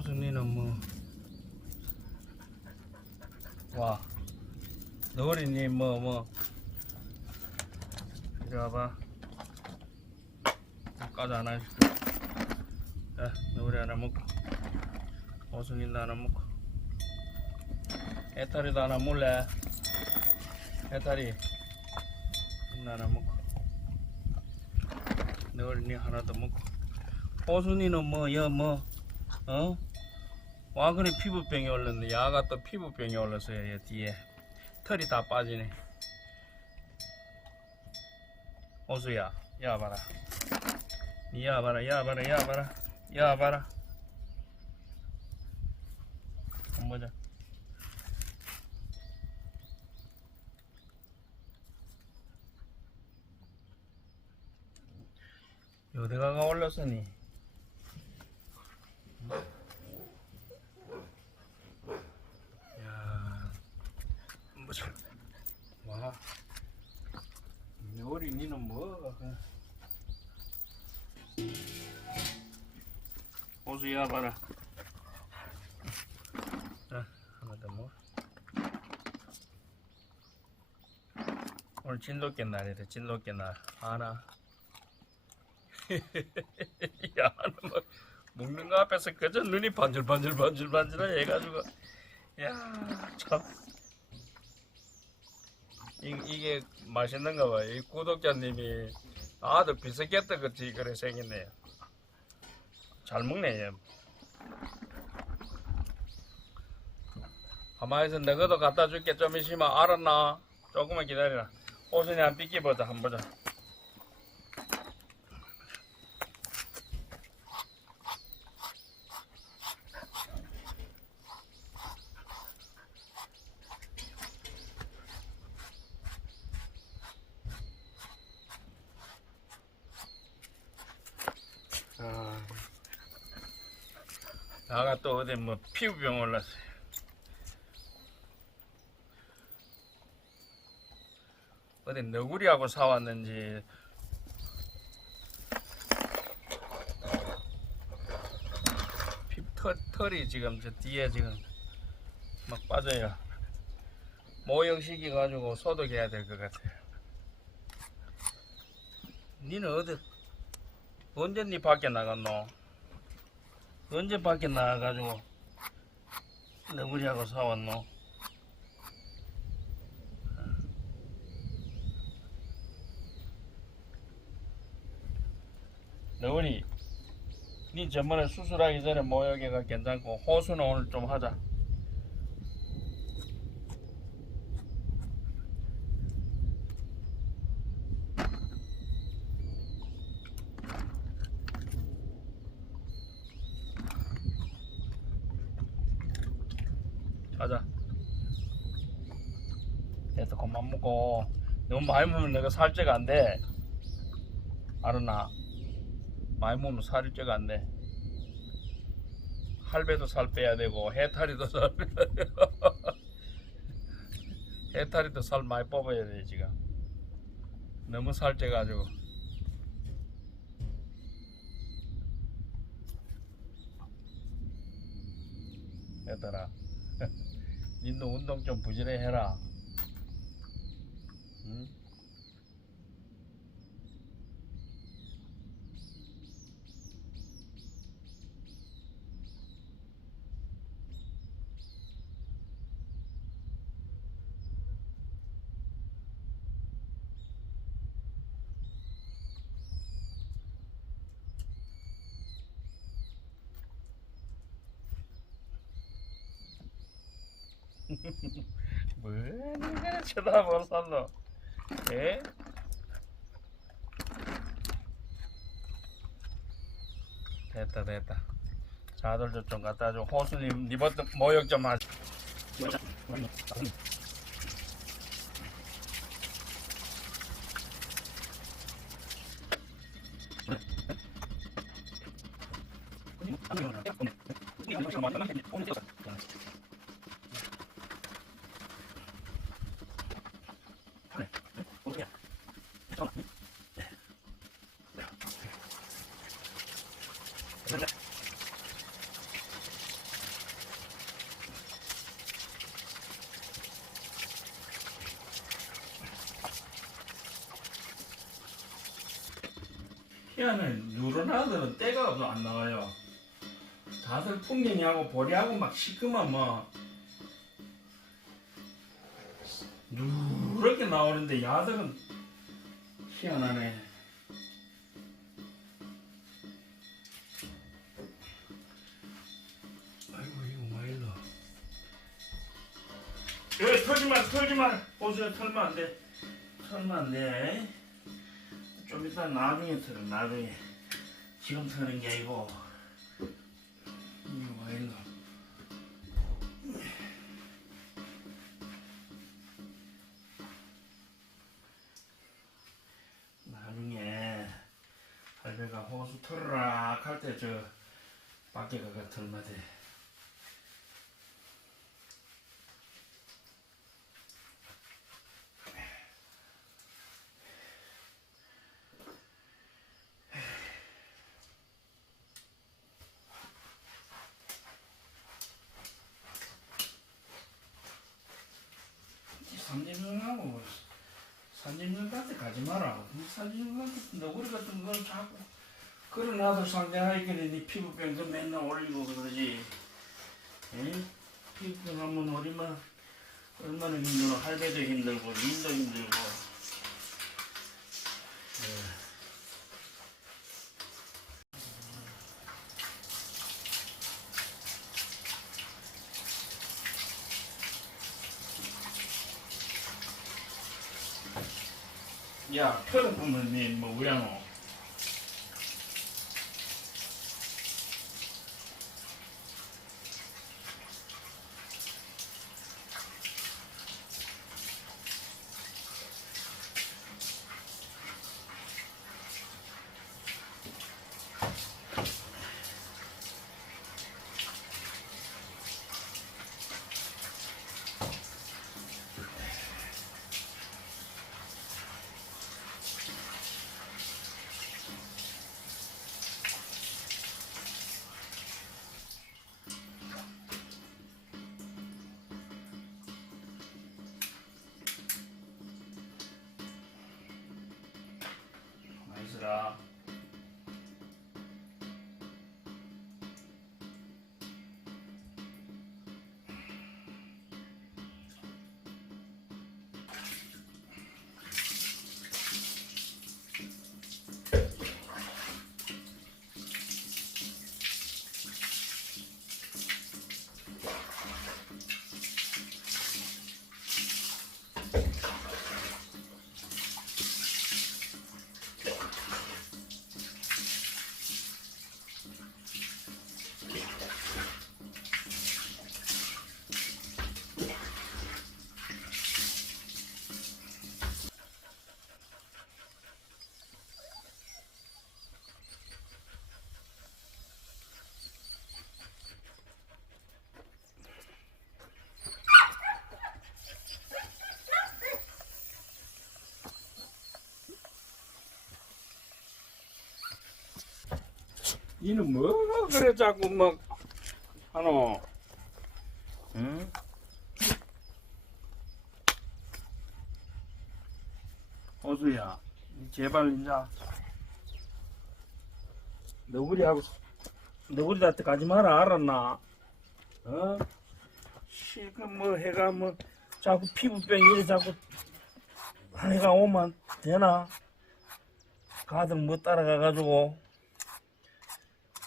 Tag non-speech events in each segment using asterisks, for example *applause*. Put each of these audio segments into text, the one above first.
호순이는 뭐, 와, 너리니 뭐, 뭐, 이리 와봐. 까지 하나 해줄게. 자, 너리 하나 먹고, 호순이도 하나 먹고, 애타리도 하나 몰래. 이거 하나 먹고, 너리니 하나 더 먹고. 호순이는 뭐, 여, 뭐, 어? 와, 그래 피부병이 올랐네. 야가 또 피부병이 올랐어요, 얘 뒤에. 털이 다 빠지네. 호수야, 야 봐라. 야 봐라, 야 봐라, 야 봐라, 야 봐라. 한번 보자. 요대가가 올랐으니. 야, 뭐지? 와, 요리 니는 뭐? 호수야 봐라. 자, 하나 더 먹어. 오늘 진돗개 날이래. 진돗개 날. 하나. *laughs* 야, 뭐 먹는 거 앞에서 그저 눈이 반질반질 반질반질해 해가지고 야 참. 이, 이게 맛있는가 봐. 이 구독자님이 아주 비슷겠다 그치 그래 생겼네. 잘 먹네 얘. 가만히서 너희도 갖다 줄게 좀 있으면 알았나? 조금만 기다리라. 호순이 한 삐끼 보자 한번 보자. 또 어디 뭐 피부병 올랐어요. 어디 너구리하고 사왔는지 피, 털, 털이 지금 저 뒤에 지금 막 빠져요. 모형시키 가지고 소독해야 될 것 같아요. 니는 어디 언제 니 밖에 나갔노? 언제 밖에 나가가지고 너구리하고 사왔노? 너구리 니 저번에 수술하기 전에 모욕이가 괜찮고 호수는 오늘 좀 하자 가자. 됐어 그만 먹고 너무 많이 먹으면 내가 살찌가 안돼. 알았나 많이 먹으면 살이 쪄가 안돼. 할배도 살 빼야 되고 해탈이도 살 빼야 되고. *laughs* 해탈이도 살 많이 뽑아야 돼 지금 너무 살쪄가지고. 얘들아 *laughs* 니도 운동 좀 부지런히 해라 응? 왜 니네 쳐다보살노? 예? 됐다 됐다. 자들 저좀 갖다 줘. 호수님 니버트 뭐 모욕 좀 하자. 오늘 희한은 누런아들은 때가 없어 안 나와요. 다들 풍경이하고 보리하고 막 시큼한 막 누렇게 나오는데 야석은 희한하네. 에 털지마 털지마. 보세요 털면 안돼. 털면 안돼. 좀 이따 나중에 털어 나중에. 지금 털는 게 아니고. 이거 마일러 나중에 할배가 호수 털으라 할 때 저 밖에 가가 털면 돼 산짐승하고 같은 가지 마라. 같은 너구리 같은 건 자꾸 그러나도 상대하기는 네 피부병도 맨날 올리고 그러지. 에? 피부병 하면 우리만 얼마나 힘들어. 할배도 힘들고 님도 힘들고. 에. 야, 표정 보면 니뭐 우야노? 맛있어 라. 이는 뭐가 그래 자꾸 막 하노? 응? 어수야, 제발 인자 너구리하고 너구리한테 가지 마라 알았나? 어? 실금 뭐 해가 뭐 자꾸 피부병 이래 자꾸 해가 오면 되나? 가득 못 따라가 가지고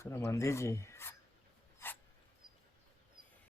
그러면 안 되지.